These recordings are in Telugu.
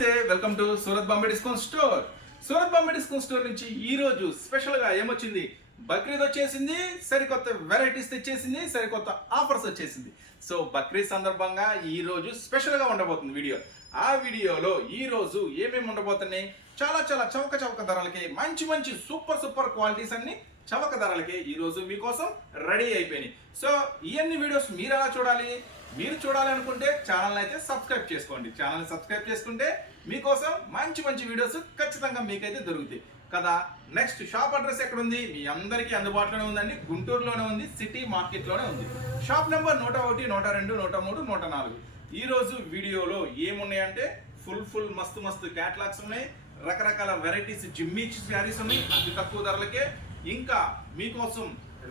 నమస్తే, welcome to Surat Bombay discount store. Surat Bombay discount store నుంచి ఈ రోజు స్పెషల్ గా ఏమొచ్చింది, బక్రీద్ వచ్చేసింది, సరికొత్త వెరైటీస్ తెచ్చేసింది, సరికొత్త ఆఫర్స్ వచ్చేసింది. సో బక్రీద్ సందర్భంగా ఈ రోజు స్పెషల్ గా ఉండబోతుంది వీడియో. ఆ వీడియోలో ఈ రోజు ఏమేమి ఉండబోతున్నాయి, చాలా చాలా చౌక ధరలకి మంచి మంచి సూపర్ క్వాలిటీస్ అన్ని చవక ధరలకి ఈ రోజు మీకోసం రెడీ అయిపోయినాయి. సో ఇవన్నీ వీడియోస్ మీరు ఎలా చూడాలి, మీరు చూడాలి అనుకుంటే ఛానల్ అయితే సబ్స్క్రైబ్ చేసుకోండి. ఛానల్ సబ్స్క్రైబ్ చేసుకుంటే మీకోసం మంచి మంచి వీడియోస్ ఖచ్చితంగా మీకైతే దొరుకుతాయి కదా. నెక్స్ట్ షాప్ అడ్రస్ ఎక్కడ ఉంది, మీ అందరికీ అందుబాటులోనే ఉందండి. గుంటూరులోనే ఉంది, సిటీ మార్కెట్లోనే ఉంది. Shop number 101, 102, 103, 104. ఈ రోజు వీడియోలో ఏమున్నాయంటే ఫుల్ మస్తు క్యాటలాగ్స్ ఉన్నాయి, రకరకాల వెరైటీస్ జిమ్మీ శారీస్ ఉన్నాయి అతి తక్కువ ధరలకే. ఇంకా మీకోసం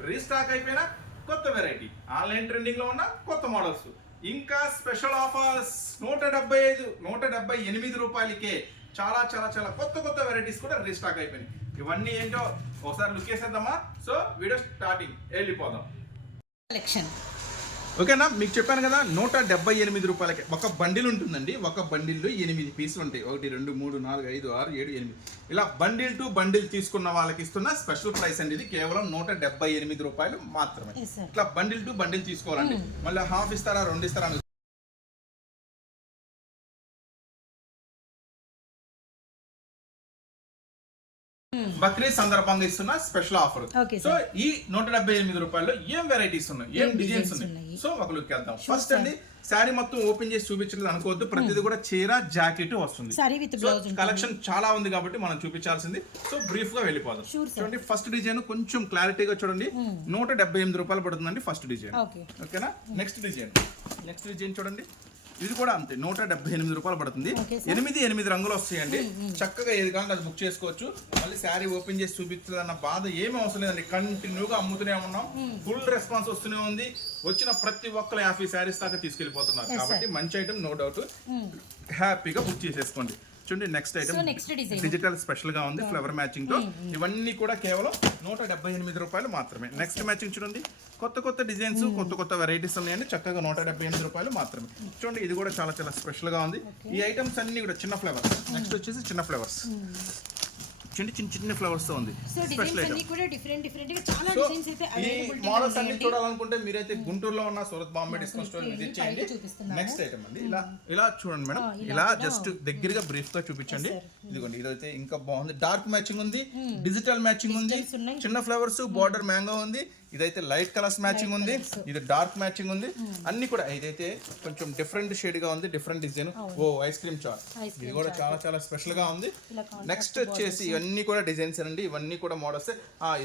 రీస్టాక్ అయిపోయిన కొత్త వెరైటీ, ఆన్లైన్ ట్రెండింగ్ లో ఉన్న కొత్త మోడల్స్, ఇంకా స్పెషల్ ఆఫర్స్ 178 రూపాయలకే చాలా కొత్త వెరైటీస్ కూడా రీస్టాక్ అయిపోయినాయి. ఇవన్నీ ఏంటో ఒకసారి లుక్ చేసేద్దామా. సో వీడియో స్టార్టింగ్ వెళ్ళిపోదాం. కలెక్షన్ ఓకేనా, మీకు చెప్పాను కదా 178 రూపాయలకి ఒక బండిల్ ఉంటుందండి. ఒక బండిల్లో 8 పీసులు ఉంటాయి. 1 2 3 4 5 6 7 8 ఇలా బండిల్ టు బండిల్ తీసుకున్న వాళ్ళకి ఇస్తున్న స్పెషల్ ప్రైస్ అండి. ఇది కేవలం 178 రూపాయలు మాత్రమే. ఇట్లా బండిల్ టు బండిల్ తీసుకోవాలండి. మళ్ళీ హాఫ్ ఇస్తారా 2 ఇస్తారా బక్రీద్ సందర్భంగా ఇస్తున్న స్పెషల్ ఆఫర్. సో ఈ 178 రూపాయల్లో ఏం వెరైటీస్ ఉన్నాయి, ఏం డిజైన్స్ ఉన్నాయి, సో ఒక లుక్ వేద్దాం. ఫస్ట్ అండి, శారీ మొత్తం ఓపెన్ చేసి చూపించలేదు అనుకోవద్దు, ప్రతిదీ కూడా చీర జాకెట్ వస్తుంది. కలెక్షన్ చాలా ఉంది కాబట్టి మనం చూపించాల్సింది. సో బ్రీఫ్ గా వెళ్ళిపోదాం. చూడండి, ఫస్ట్ డిజైన్ కొంచెం క్లారిటీగా చూడండి. 178 రూపాయలు పడుతుందండి ఫస్ట్ డిజైన్. ఓకేనా, నెక్స్ట్ డిజైన్ చూడండి. ఇది కూడా అంతే, 178 రూపాయలు పడుతుంది. 8 రంగులు వస్తాయండి. చక్కగా ఏది కానీ అది బుక్ చేసుకోవచ్చు. మళ్ళీ శారీ ఓపెన్ చేసి చూపించలేదు అన్న బాధ ఏమీ అవసరం లేదండి. కంటిన్యూగా అమ్ముతూనే ఉన్నాం, ఫుల్ రెస్పాన్స్ వస్తూనే ఉంది. వచ్చిన ప్రతి ఒక్కరు 50 శారీస్ దాకా తీసుకెళ్లిపోతున్నారు కాబట్టి మంచి ఐటమ్, నో డౌట్. హ్యాపీగా బుక్ చేసేసుకోండి. చూడండి, నెక్స్ట్ ఐటమ్ డిజిటల్ స్పెషల్ గా ఉంది, ఫ్లవర్ మ్యాచింగ్ తో. ఇవన్నీ కూడా కేవలం 178 రూపాయలు మాత్రమే. నెక్స్ట్ మ్యాచింగ్ చూడండి, కొత్త డిజైన్స్, కొత్త వెరైటీస్ ఉన్నాయండి. చక్కగా 178 రూపాయలు మాత్రమే. చూడండి, ఇది కూడా చాలా స్పెషల్ గా ఉంది. ఈ ఐటమ్స్ అన్ని కూడా చిన్న ఫ్లవర్స్. నెక్స్ట్ వచ్చేసి చిన్న ఫ్లవర్స్, చిన్న ఫ్లవర్స్ తో ఉంది. Special item. ఈ మోడల్స్ అన్ని చూడాలనుకుంటే మీరైతే గుంటూరులో ఉన్న Surat Bombay discount store visit చేయండి. నెక్స్ట్ ఐటమ్ అండి, ఇలా చూడండి మేడం. ఇలా జస్ట్ దగ్గరగా బ్రీఫ్ గా చూపించండి. ఇదిగోండి, ఇదైతే ఇంకా బాగుంది. డార్క్ మ్యాచింగ్ ఉంది, డిజిటల్ మ్యాచింగ్ ఉంది, చిన్న ఫ్లవర్స్, బార్డర్ మ్యాంగో ఉంది. ఇదైతే లైట్ కలర్స్ మ్యాచింగ్ ఉంది, ఇది డార్క్ మ్యాచింగ్ ఉంది. అన్ని కూడా ఇదైతే కొంచెం డిఫరెంట్ షేడ్ గా ఉంది, different design. Ice cream chaat, ఇది కూడా చాలా స్పెషల్ గా ఉంది. నెక్స్ట్ వచ్చేసి ఇవన్నీ కూడా డిజైన్స్ అండి, ఇవన్నీ కూడా మోడల్స్.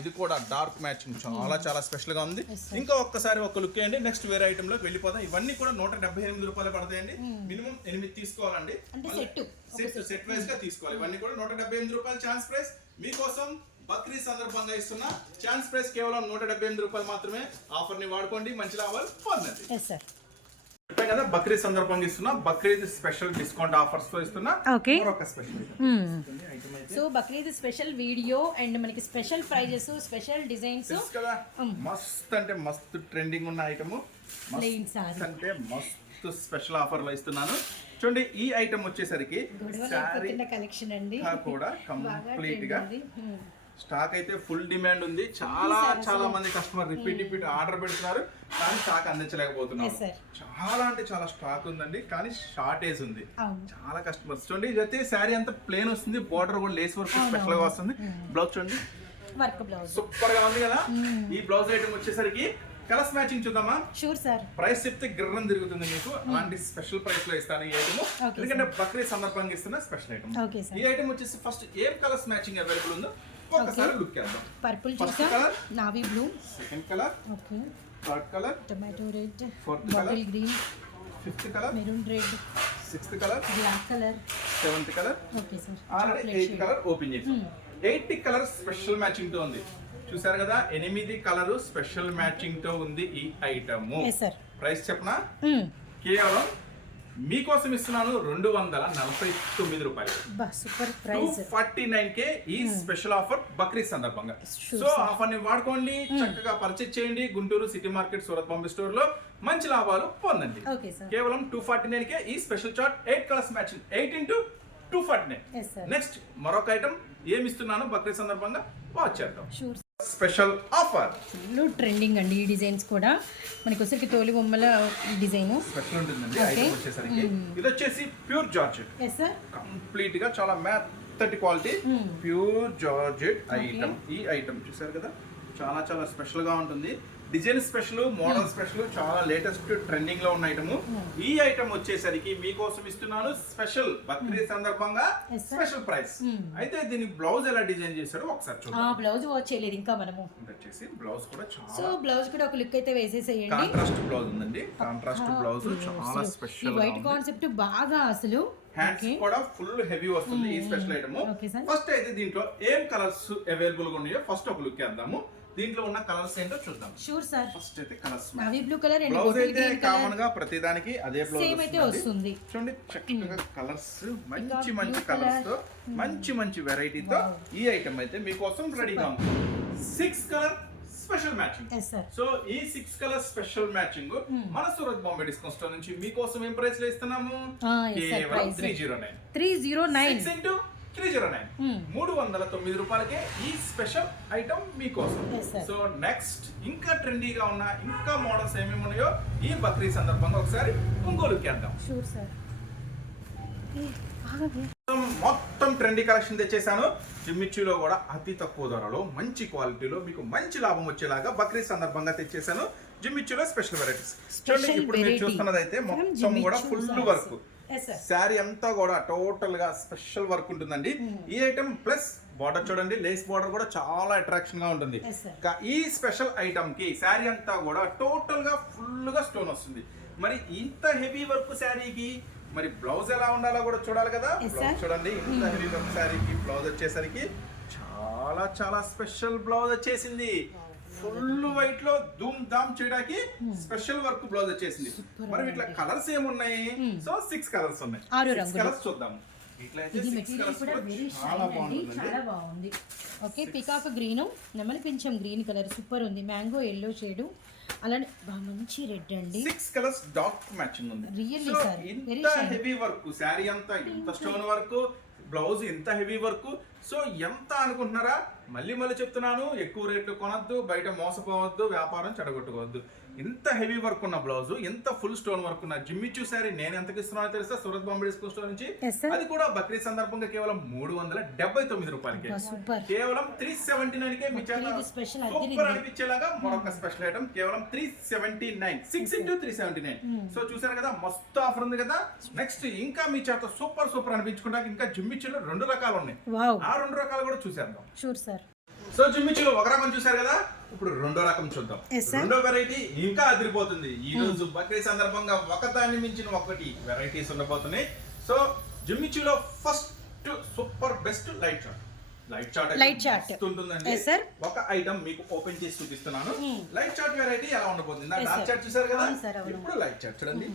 ఇది కూడా డార్క్ మ్యాచింగ్, చాలా స్పెషల్ గా ఉంది. ఇంకా ఒక్కసారి ఒక లుక్ వేయండి. నెక్స్ట్ వేరే ఐటమ్ లోకి వెళ్ళిపోదాం. ఇవన్నీ కూడా 178 రూపాయలు పడతాయండి. మినిమం 8 తీసుకోవాలండి, సెట్ వైజ్ గా తీసుకోవాలి. ఇవన్నీ కూడా 178 రూపాయలు ఛాన్స్ ప్రైస్ మీకోసం. బక్రీద్ సందర్భంగా ఇస్తున్న ఛాన్స్ ప్రైస్ కేవలం 178 రూపాయలు మాత్రమే. ఆఫర్ ని వాడుకోండి, మంచి లాభాలు పొందండి. చెప్పాను కదా, బక్రీద్ సందర్భంగా ఇస్తున్న బక్రీద్ స్పెషల్ డిస్కౌంట్ ఆఫర్స్ తో ఇస్తున్న మరొక special. So Bakrid special video and మనకి స్పెషల్ ప్రైజెస్, స్పెషల్ డిజైన్స్ కదా. మస్తు ట్రెండింగ్ ఉన్న ఐటమ్, అంటే మస్తు స్పెషల్ ఆఫర్ లో ఇస్తున్నాను. చూడండి, ఈ ఐటమ్ వచ్చేసరికి శారీ కలెక్షన్ అండి కూడా కంప్లీట్ గా స్టాక్ అయితే ఫుల్ డిమాండ్ ఉంది. చాలా మంది కస్టమర్ రిపీట్ ఆర్డర్ పెడుతున్నారు, కానీ స్టాక్ అందించలేకపోతున్నారు. చాలా స్టాక్ ఉందండి, కానీ షార్టేజ్ ఉంది. చాలా కస్టమర్స్. చూడండి, ఇదైతే శారీ అంతా ప్లేన్ వస్తుంది, బార్డర్ కూడా లేస్ వర్క్ స్పెషల్ గా వస్తుంది. బ్లౌజ్ చూడండి, సూపర్ గా ఉంది కదా. ఈ బ్లౌజ్ ఐటమ్ వచ్చేసరికి కలర్స్ మ్యాచింగ్ చూద్దామా? Sure sir. ప్రైస్ చెప్తే గిర్రం తిరుగుతుంది మీకు. అలాంటి స్పెషల్ ప్రైస్ లో ఇస్తాను ఈ ఐటమ్, ఎందుకంటే బక్రీద్ సందర్భంగా ఇస్తున్న స్పెషల్ ఐటమ్. ఈ ఐటమ్ వచ్చేసి ఫస్ట్ ఏం కలర్స్ మ్యాచింగ్ అవైలబుల్ ఉందో ఒకసారి లుక్ చేద్దాం. పర్పుల్ చూసా, navy blue, second colour, third colour, tomato red, fourth colour, green, fifth colour, maroon red, sixth colour, black colour, seventh colour. Okay sir. Already 8th colour open చేసాం. 8 కలర్ స్పెషల్ మ్యాచింగ్ తో ఉంది. చూసారు కదా, 8 కలర్ స్పెషల్ మ్యాచింగ్ తో ఉంది ఈ ఐటమ్. ప్రైస్ చెప్పనా? కేవలం మీకోసం ఇస్తున్నాను 249 రూపాయలు. 249K ఈ స్పెషల్ ఆఫర్ బక్రీద్ సందర్భంగా. సో ఆఫర్ ని వాడుకోండి, చక్కగా పర్చేజ్ చేయండి. Guntur city market Surat Bombay store లో మంచి లాభాలు పొందండి. కేవలం 249K ఈ special chart 8 colours matching 8 into Yes, sir. 249. Next మరొక ఐటమ్ ఏమి ఇస్తున్నాను బక్రీద్ సందర్భంగా వాచ్ చేద్దాం. Sure special offer full trending అండి ఈ డిజైన్స్ కూడా. మనకి వచ్చరికి తోలి బొమ్మల డిజైన్ స్పెషల్ ఉంటుందండి. ఐటమ్ వచ్చేసరికి ఇది వచ్చేసి pure georgette. Yes sir. Complete గా చాలా మెత్తటి క్వాలిటీ ప్యూర్ జార్జెట్ ఐటమ్. ఈ ఐటమ్ చూసారు కదా, చాలా చాలా స్పెషల్ గా ఉంటుంది. డిజైన్ స్పెషల్, మోడల్ స్పెషల్, చాలా లేటెస్ట్ ట్రెండింగ్ లో ఉన్న ఐటమ్. ఈ ఐటమ్ వచ్చేసరికి మీకోసం ఇస్తున్నాను స్పెషల్ బక్రీద్ సందర్భంగా స్పెషల్ ప్రైస్. అయితే దీని బ్లౌజ్ ఎలా డిజైన్ చేశారో ఒకసారి చూద్దాం. బ్లౌజ్ వాచ్ చేయలేదు ఇంకా మనము. వచ్చేసి బ్లౌజ్ కూడా చాలా సో బ్లౌజ్ కూడా ఒక లుక్ అయితే వేసేసేయండి. కాంట్రాస్ట్ బ్లౌజ్ ఉందండి. కాంట్రాస్ట్ బ్లౌజ్ చాలా ఈ స్పెషల్. వైట్ కాన్సెప్ట్ బాగా అసలు. హ్యాండ్స్ కూడా ఫుల్ హెవీ వస్తుంది ఈ స్పెషల్ ఐటమ్. ఫస్ట్ అయితే దీంట్లో ఏం కలర్స్ అవైలబుల్ గా ఉన్నాయో ఫస్ట్ ఒక లుక్ వేద్దాము. దీంట్లో ఉన్న కలర్స్ ఏంటో చూద్దాం. Sure sir. ఫస్ట్ అయితే colours navy blue colour and blouse అయితే కామన్ గా ప్రతి దానికి అదే బ్లౌజ్ సేమ్ అయితే వస్తుంది. చూడండి చక్కగా కలర్స్, మంచి మంచి కలర్స్ తో మంచి మంచి వెరైటీతో ఈ ఐటమ్ అయితే మీకోసం రెడీగా ఉంది. 6 కలర్ స్పెషల్ మ్యాచింగ్. సో ఈ 6 కలర్ స్పెషల్ మ్యాచింగ్ మన సూరత్ బాంబే డిస్కౌంట్ స్టోర్ నుంచి మీకోసం ఏం ప్రైస్ లో ఇస్తున్నాము? కేవలం 309. 309 309 రూపాయలకే ఈ స్పెషల్ ఐటమ్ మీకోసం. సో నెక్స్ట్ ఇంకా ట్రెండీగా ఉన్న ఇంకా మోడల్స్ ఏమేమి ఉన్నాయో ఈ బక్రీద్ సందర్భంగా ఒకసారి ఇంకో లుక్ వేద్దాం. Sure sir. మొత్తం ట్రెండీ కలెక్షన్ తెచ్చేసాను. జిమ్మిచ్చులో కూడా అతి తక్కువ ధరలో మంచి క్వాలిటీలో మీకు మంచి లాభం వచ్చేలాగా బక్రీద్ సందర్భంగా తెచ్చేసాను. జిమ్మిచ్చులో స్పెషల్ వెరైటీస్. చూడండి ఇప్పుడు మీరు చూస్తున్నది అయితే మొత్తం కూడా ఫుల్ వర్క్. శారీ అంతా కూడా టోటల్ గా స్పెషల్ వర్క్ ఉంటుందండి. ఈ ఐటమ్ ప్లస్ బార్డర్ చూడండి, లేస్ బార్డర్ కూడా చాలా అట్రాక్షన్ గా ఉంటుంది. ఈ స్పెషల్ ఐటమ్ కి శారీ అంతా కూడా టోటల్ గా ఫుల్ గా స్టోన్ వస్తుంది. మరి ఇంత హెవీ వర్క్ శారీకి మరి బ్లౌజ్ ఎలా ఉండాలో కూడా చూడాలి కదా. బ్లౌజ్ చూడండి, ఇంత హెవీ వర్క్ శారీకి బ్లౌజ్ వచ్చేసరికి చాలా చాలా స్పెషల్ బ్లౌజ్ వచ్చేసింది. ఫుల్ వైట్ లో ధూమ్ ధామ్ చేయడానికి స్పెషల్ వర్క్ బ్లౌజ్ వచ్చేసింది. మరి ఇట్లా కలర్స్ ఏమున్నాయి? సో 6 కలర్స్ ఉన్నాయి. 6 కలర్స్ చూద్దాం. ఇది మెటీరియల్ కూడా వెరీ షైన్ అండి, చాలా బాగుంది. ఓకే, పికాక్ గ్రీన్, నెమలి పింఛం గ్రీన్ కలర్ సూపర్ ఉంది. మ్యాంగో ఎల్లో షేడ్, అలానే మంచి రెడ్ అండి. 6 కలర్స్ డార్క్ మ్యాచింగ్ ఉంది. రియల్లీ సార్ వెరీ ఇంత హెవీ వర్క్ శారీ అంతా, ఇంత స్టోన్ వర్క్, బ్లౌజ్ ఇంత హెవీ వర్క్. సో ఎంత అనుకుంటున్నారా? మళ్ళీ చెప్తున్నాను, ఎక్కువ రేట్లు కొనొద్దు, బయట మోసపోవద్దు, వ్యాపారం చెడగొట్టుకోవద్దు. ఇంత హెవీ వర్క్ ఉన్న బ్లౌజ్, ఎంత ఫుల్ స్టోన్ వర్క్ ఉన్న జిమ్మిచూ శారీ నేను ఎంతకి ఇస్తున్నానో తెలుసా? సూరత్ బాంబే డిస్కౌంట్ స్టోర్ నుంచి. అది కూడా బక్రీద్ సందర్భంగా కేవలం 379 రూపాయలకి, కేవలం 379 కే మీ చేత సూపర్ అనిపించేలాగా మరొక స్పెషల్ ఐటమ్ కేవలం 379. 6 into 379. సో చూసారు కదా, మస్తు ఆఫర్ ఉంది కదా. నెక్స్ట్ ఇంకా మీ చేత సూపర్ అనిపించుకుంటాక ఇంకా జిమ్మిచూలో 2 రకాలు ఉన్నాయి. ఆ 2 రకాలు కూడా చూసేద్దాం. Sure sir. సో జిమ్మిచూలో ఒక రకం చూసారు కదా, ఇప్పుడు రెండో రకం చూద్దాం. రెండో వెరైటీ ఇంకా అదిరిపోతుంది. ఈ రోజు బక్రీద్ సందర్భంగా ఒకదాన్ని మించిన ఒకటి వెరైటీస్ ఉండబోతున్నాయి. సో జిమ్మిచూలో first super best light chart ఉంటుందండి. ఒక ఐటమ్ మీకు ఓపెన్ చేసి చూపిస్తున్నాను. లైట్ చార్ట్ వెరైటీ ఎలా ఉండబోతుంది? డార్క్ చార్ట్ చూసారు కదా, ఇప్పుడు లైట్ చార్ట్ చూడండి.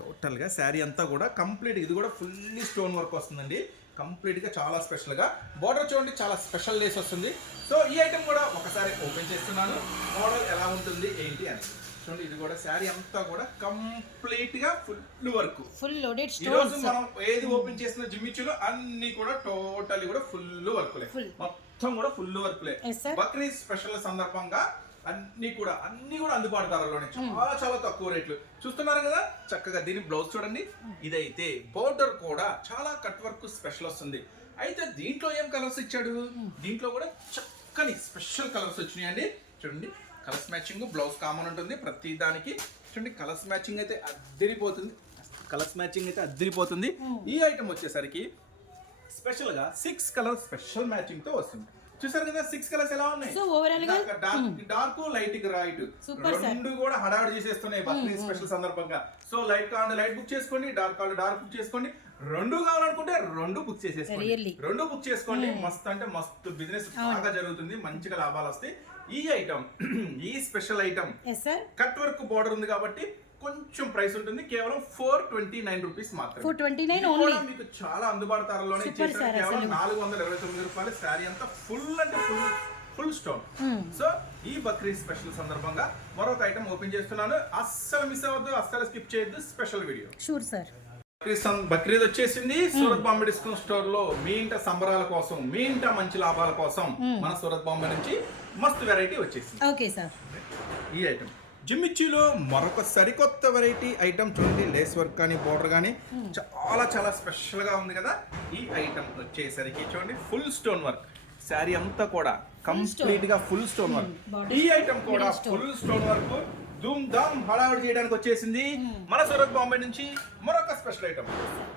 టోటల్ గా శారీ అంతా కూడా కంప్లీట్, ఇది కూడా ఫుల్లీ స్టోన్ వర్క్ వస్తుందండి. కంప్లీట్ గా చాలా స్పెషల్ గా బార్డర్ చూడండి, చాలా స్పెషల్ లేస్ వస్తుంది. సో ఈ ఐటమ్ కూడా ఒకసారి ఓపెన్ చేస్తున్నాను, మోడల్ ఎలా ఉంటుంది ఏంటి అని చూడండి. ఇది కూడా శారీ అంతా కూడా కంప్లీట్ గా full work, full loaded stones. ఈ రోజు మనం ఏది ఓపెన్ చేసిన జిమ్మిచూలో అన్ని కూడా టోటల్లీ కూడా ఫుల్ వర్క్లే, మొత్తం కూడా ఫుల్ వర్క్లే. బక్రీద్ స్పెషల్ సందర్భంగా అన్ని కూడా అందుబాటు ధరలోనే, చాలా తక్కువ రేట్లు. చూస్తున్నారు కదా చక్కగా. దీని బ్లౌజ్ చూడండి, ఇదైతే బోర్డర్ కూడా చాలా కట్ వర్క్ స్పెషల్ వస్తుంది. అయితే దీంట్లో ఏం కలర్స్ ఇచ్చాడు? దీంట్లో కూడా చక్కని స్పెషల్ కలర్స్ వచ్చినాయండి. చూడండి, కలర్స్ మ్యాచింగ్, బ్లౌజ్ కామన్ ఉంటుంది ప్రతి దానికి. చూడండి, కలర్స్ మ్యాచింగ్ అయితే అద్దరిపోతుంది. ఈ ఐటమ్ వచ్చేసరికి స్పెషల్ గా 6 కలర్ స్పెషల్ మ్యాచింగ్ తో వస్తుంది. చూసారు కదా 6 కలర్స్ ఎలా ఉన్నాయి. సో ఓవరాల్ గా డార్క్ లైట్ రైట్ రెండు కూడా హడావిడి చేసేస్తున్నాయి బక్రీద్ స్పెషల్ సందర్భంగా. సో లైట్ కావాలంటే లైట్ బుక్ చేసుకోండి, డార్క్ కావాలంటే డార్క్ బుక్ చేసుకోండి, రెండు కావాలనుకుంటే రెండు బుక్ చేసేసుకోండి. రెండు బుక్ చేసుకోండి. మస్తు అంటే మస్తు బిజినెస్ బాగా జరుగుతుంది, మంచిగా లాభాలు వస్తాయి. ఈ ఐటమ్, ఈ special item cut work border ఉంది కాబట్టి కొంచెం ప్రైస్ ఉంటుంది. కేవలం 429 రూపీస్ మాత్రమే. 429 ఓన్లీ. మీకు చాలా అందుబాటు ధరలోనే ఇచ్చేసారు. కేవలం 429 రూపాయలు. శారీ అంతా ఫుల్ అంటే ఫుల్ స్టోన్. సో ఈ బక్రీద్ స్పెషల్ సందర్భంగా మరొక ఐటమ్ ఓపెన్ చేస్తున్నాను. అస్సలు మిస్ అవ్వద్దు, అస్సలు స్కిప్ చేయొద్దు. Special video. Sure sir. Bakrid వచ్చేసింది. సూరత్ బాంబే డిస్కౌంట్ స్టోర్ లో మీ ఇంట సంబరాల కోసం, మీ ఇంట మంచి లాభాల కోసం మన సూరత్ బాంబే నుంచి మస్తు వెరైటీ వచ్చేసింది. ఓకే సార్, ఈ ఐటమ్ జిమ్మిచ్చీలో మరొక సరికొత్త వెరైటీ ఐటమ్ చూడండి. లేస్ వర్క్ కానీ బోర్డర్ కానీ చాలా చాలా స్పెషల్ గా ఉంది కదా. ఈ ఐటమ్ వచ్చేసరికి చూడండి ఫుల్ స్టోన్ వర్క్, శారీ అంతా కూడా కంప్లీట్ గా ఫుల్ స్టోన్ వర్క్. ఈ ఐటమ్ కూడా ఫుల్ స్టోన్ వర్క్ ధూమ్ ధామ్ హడావిడి చేయడానికి వచ్చేసింది మన సూరత్ బాంబే నుంచి మరొక స్పెషల్ ఐటమ్.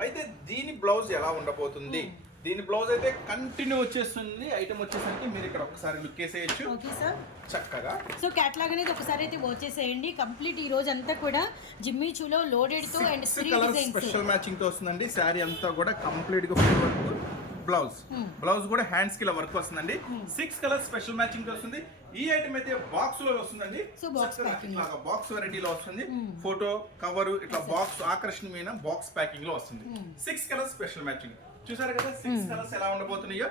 అయితే దీని బ్లౌజ్ ఎలా ఉండబోతుంది? దీని బ్లౌజ్ అయితే కంటిన్యూ వచ్చేస్తుంది. ఐటమ్ వచ్చేసరికి మీరు ఇక్కడ ఒకసారి లుక్ వేసేయచ్చు. ఓకే సార్, చక్కగా. సో క్యాట్లాగ్ అనేది ఒకసారి అయితే వచ్చేసేయండి. కంప్లీట్ ఈ రోజు అంతా కూడా జిమ్మిచూలో లోడెడ్ తో అండ్ స్పెషల్ మ్యాచింగ్ తో వస్తుందండి. శారీ అంతా కూడా కంప్లీట్ గా ఫుల్ వర్క్. బ్లౌజ్ కూడా హ్యాండ్స్ కి ఇలా వర్క్ వస్తుందండి. 6 కలర్స్ స్పెషల్ మ్యాచింగ్ తో వస్తుంది. ఈ ఐటమ్ అయితే బాక్స్ లో వస్తుందండి. బాక్స్ వెరైటీలో వస్తుంది. ఫోటో కవర్ ఇట్లా బాక్స్ ఆకర్షణీయమైన బాక్స్ ప్యాకింగ్ లో వస్తుంది. 6 కలర్స్ స్పెషల్ మ్యాచింగ్. చూసారు కదా 6 కలర్స్ ఎలా ఉండబోతున్నాయో.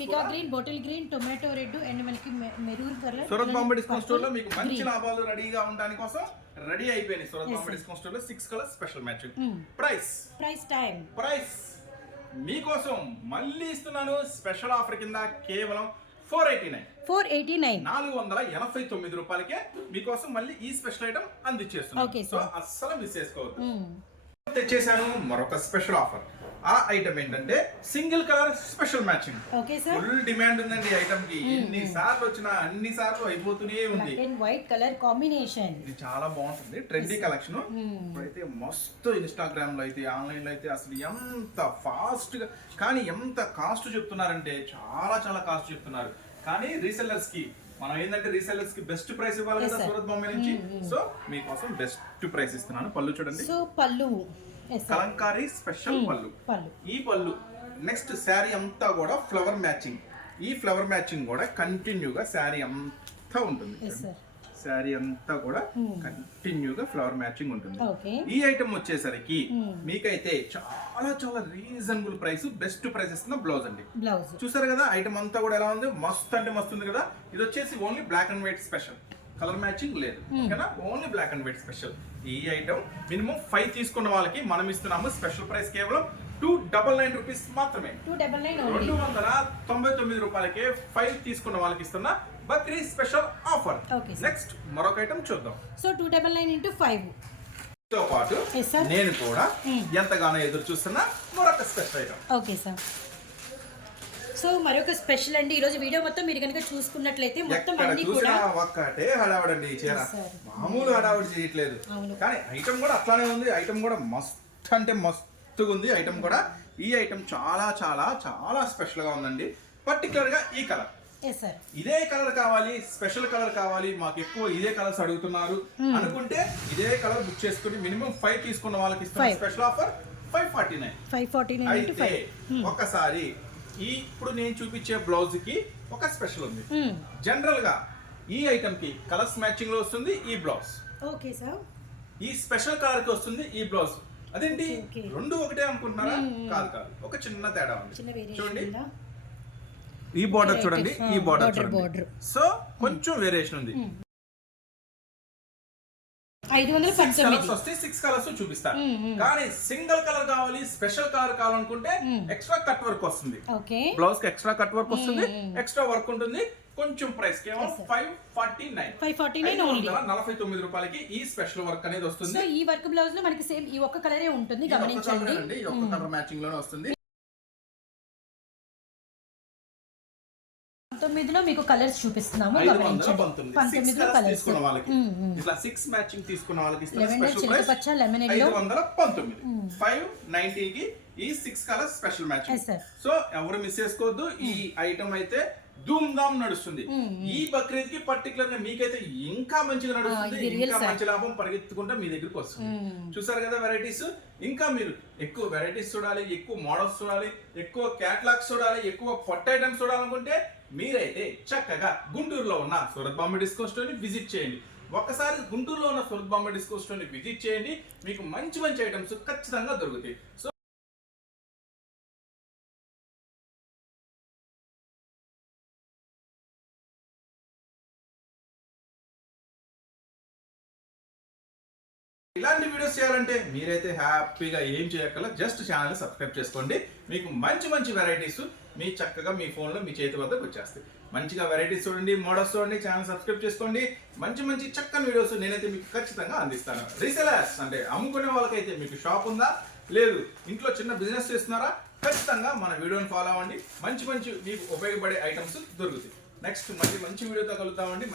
Peacock green, bottle green, tomato red and మనకి maroon colour. Surat Bombay discount store లో మీకు మంచి లాభాలు రెడీగా ఉండడానికి కోసం రెడీ అయిపోయింది. సూరత్ బాంబే డిస్కౌంట్ స్టోర్ లో 6 కలర్స్ స్పెషల్ మ్యాచింగ్. ప్రైస్ మీకోసం మళ్ళీ ఇస్తున్నాను స్పెషల్ ఆఫర్ కింద కేవలం 489 489 రూపాయలకే మీకోసం మళ్ళీ ఈ స్పెషల్ ఐటమ్ అందించేస్తున్నాను. సో అస్సలు మిస్ చేసుకోవద్దు. తెచ్చేసాను మరొక స్పెషల్ ఆఫర్. ఆ ఐటమ్ ఏంటంటే single colour special matching. Full demand ఉందండి ఈ ఐటమ్ కి. ఎన్ని సార్లు వచ్చినా అన్ని సార్లు అయిపోతూనే ఉంది. వైట్ కలర్ కాంబినేషన్ ఇది చాలా బాగుంటుంది. Trendy collection. ఇప్పుడైతే మస్తు ఇన్స్టాగ్రామ్ లో అయితే ఆన్లైన్ లో అయితే అసలు ఎంత ఫాస్ట్ గా కానీ ఎంత కాస్ట్ చెప్తున్నారంటే చాలా చాలా కాస్ట్ చెప్తున్నారు. కానీ రీసెల్లర్స్ కి మనం ఏంటంటే రీసెల్లర్స్ కి బెస్ట్ ప్రైస్ ఇవ్వాలి కదా సూరత్ బాంబే నుంచి. సో మీకోసం బెస్ట్ ప్రైస్ ఇస్తున్నాను. పళ్ళు చూడండి. సో పళ్ళు కలంకారీ స్పెషల్ పళ్ళు. ఈ పళ్ళు నెక్స్ట్ శారీ అంతా కూడా ఫ్లవర్ మ్యాచింగ్. ఈ ఫ్లవర్ మ్యాచింగ్ కూడా కంటిన్యూగా శారీ అంతా ఉంటుంది. శారీ అంతా కూడా కంటిన్యూగా ఫ్లవర్ మ్యాచింగ్ ఉంటుంది. ఈ ఐటమ్ వచ్చేసరికి మీకైతే చాలా చాలా రీజనబుల్ ప్రైస్, బెస్ట్ ప్రైస్ ఇస్తున్న బ్లౌజ్ అండి. చూసారు కదా ఐటమ్ అంతా కూడా ఎలా ఉంది, మస్తు అంటే మస్తు ఉంది కదా. ఇది వచ్చేసి only black and white special, colour matching లేదు ఓకేనా, only black and white special. ఈ ఐటమ్ మినిమం 5 తీసుకున్న వాళ్ళకి మనం ఇస్తున్నాము స్పెషల్ ప్రైస్ కేవలం 299 రూపీస్ మాత్రమే. 299 రూపాయలకే 5 తీసుకున్న వాళ్ళకి ఇస్తున్న బక్రీద్ స్పెషల్ ఆఫర్. నెక్స్ట్ మరొక ఐటమ్ చూద్దాం. సో 299 into 5 తో పాటు నేను కూడా ఎంతగానో ఎదురు చూస్తున్న మరొక special item. Okay sir, so మరొక స్పెషల్ అండి. ఈరోజు వీడియో మొత్తం మీరు కనుక చూసుకున్నట్లయితే మొత్తం అన్ని కూడా ఒక్కటే హడావడండి. చీర మామూలు హడావడి చేయట్లేదు కానీ ఐటమ్ కూడా అట్లానే ఉంది. ఐటమ్ కూడా మస్తు అంటే మస్తుగా ఉంది ఐటమ్ కూడా. ఈ ఐటమ్ చాలా చాలా చాలా స్పెషల్ గా ఉందండి. పర్టికులర్ గా ఈ కలర్, ఇదే కలర్ కావాలి, స్పెషల్ కలర్ కావాలి, మాకు ఎక్కువ ఇదే కలర్స్ అడుగుతున్నారు అనుకుంటే ఇదే కలర్ బుక్ చేసుకుని మినిమం 5 తీసుకున్న వాళ్ళకి ఇస్తున్న స్పెషల్ ఆఫర్ 549. అయితే ఒకసారి ఇప్పుడు నేను చూపించే బ్లౌజ్ కి ఒక స్పెషల్ ఉంది. జనరల్ గా ఈ ఐటమ్ కి కలర్స్ మ్యాచింగ్ లో వస్తుంది ఈ బ్లౌజ్. ఓకే సార్, ఈ స్పెషల్ కలర్ కి వస్తుంది ఈ బ్లౌజ్. అదేంటి రెండు ఒకటే అనుకుంటున్నారా? కాదు, ఒక చిన్న తేడా ఉంది. చూడండి ఈ బోర్డర్ చూడండి, ఈ బోర్డర్ చూడండి. సో కొంచెం వేరియేషన్ ఉంది. 6 కలర్స్ చూపిస్తారు. కానీ సింగిల్ కలర్ కావాలి, స్పెషల్ కలర్ కావాలనుకుంటే ఎక్స్ట్రా కట్ వర్క్ వస్తుంది. బ్లౌజ్ కి ఎక్స్ట్రా కట్ వర్క్ వస్తుంది, ఎక్స్ట్రా వర్క్ ఉంటుంది. కొంచెం ప్రైస్ కేవలం 549 రూపాయలకి ఈ స్పెషల్ వర్క్ అనేది వస్తుంది. సో ఈ వర్క్ బ్లౌజ్ లో మనకి సేమ్ ఈ ఒక్క కలరే ఉంటుంది, గమనించండి. ఈ ఒక్క కలర్ మ్యాచింగ్ లోనే వస్తుంది. 19లో మీకు కలర్స్ చూపిస్తున్నాము, గమనించండి. 19లో కలర్స్ తీసుకున్న వాళ్ళకి ఇట్లా 6 మ్యాచింగ్ తీసుకున్న వాళ్ళకి చిలక పచ్చ, లెమన్ ఎల్లో 519. 590 కి ఈ 6 కలర్స్ స్పెషల్ మ్యాచింగ్. సో ఎవరు మిస్ చేసుకోవద్దు. ఈ ఐటమ్ అయితే ధూమ్ ధామ్ నడుస్తుంది. ఈ బక్రీద్ కి పర్టికులర్ గా మీకైతే ఇంకా మంచిగా నడుస్తుంది. ఇంకా మంచి లాభం పరిగెత్తుకుంటా మీ దగ్గరికి వస్తుంది. చూసారు కదా వెరైటీస్. ఇంకా మీరు ఎక్కువ వెరైటీస్ చూడాలి, ఎక్కువ మోడల్స్ చూడాలి, ఎక్కువ క్యాటలాగ్స్ చూడాలి, ఎక్కువ పొట్ట ఐటమ్స్ చూడాలనుకుంటే మీరైతే చక్కగా గుంటూరులో ఉన్న సూరత్ బాంబే డిస్కౌంట్ స్టోర్ ని విజిట్ చేయండి. ఒక్కసారి గుంటూరులో ఉన్న సూరత్ బాంబే డిస్కౌంట్ స్టోర్ ని విజిట్ చేయండి. మీకు మంచి మంచి ఐటమ్స్ ఖచ్చితంగా దొరుకుతాయి. సో ఇలాంటి వీడియోస్ చేయాలంటే మీరైతే హ్యాపీగా ఏం చేయక్కల జస్ట్ ఛానల్ సబ్స్క్రైబ్ చేసుకోండి. మీకు మంచి మంచి వెరైటీస్ మీ చక్కగా మీ ఫోన్లో మీ చేతి వద్దకు వచ్చేస్తాయి. మంచిగా వెరైటీస్ చూడండి, మోడల్స్ చూడండి, ఛానల్ సబ్స్క్రైబ్ చేసుకోండి. మంచి మంచి చక్కని వీడియోస్ నేనైతే మీకు ఖచ్చితంగా అందిస్తాను. రీసెలర్స్ అంటే అమ్ముకునే వాళ్ళకైతే మీకు షాప్ ఉందా, లేదు ఇంట్లో చిన్న బిజినెస్ చేస్తున్నారా, ఖచ్చితంగా మన వీడియోని ఫాలో అవ్వండి. మంచి మంచి మీకు ఉపయోగపడే ఐటమ్స్ దొరుకుతాయి. నెక్స్ట్ మళ్ళీ మంచి వీడియోతో కలుగుతామండి.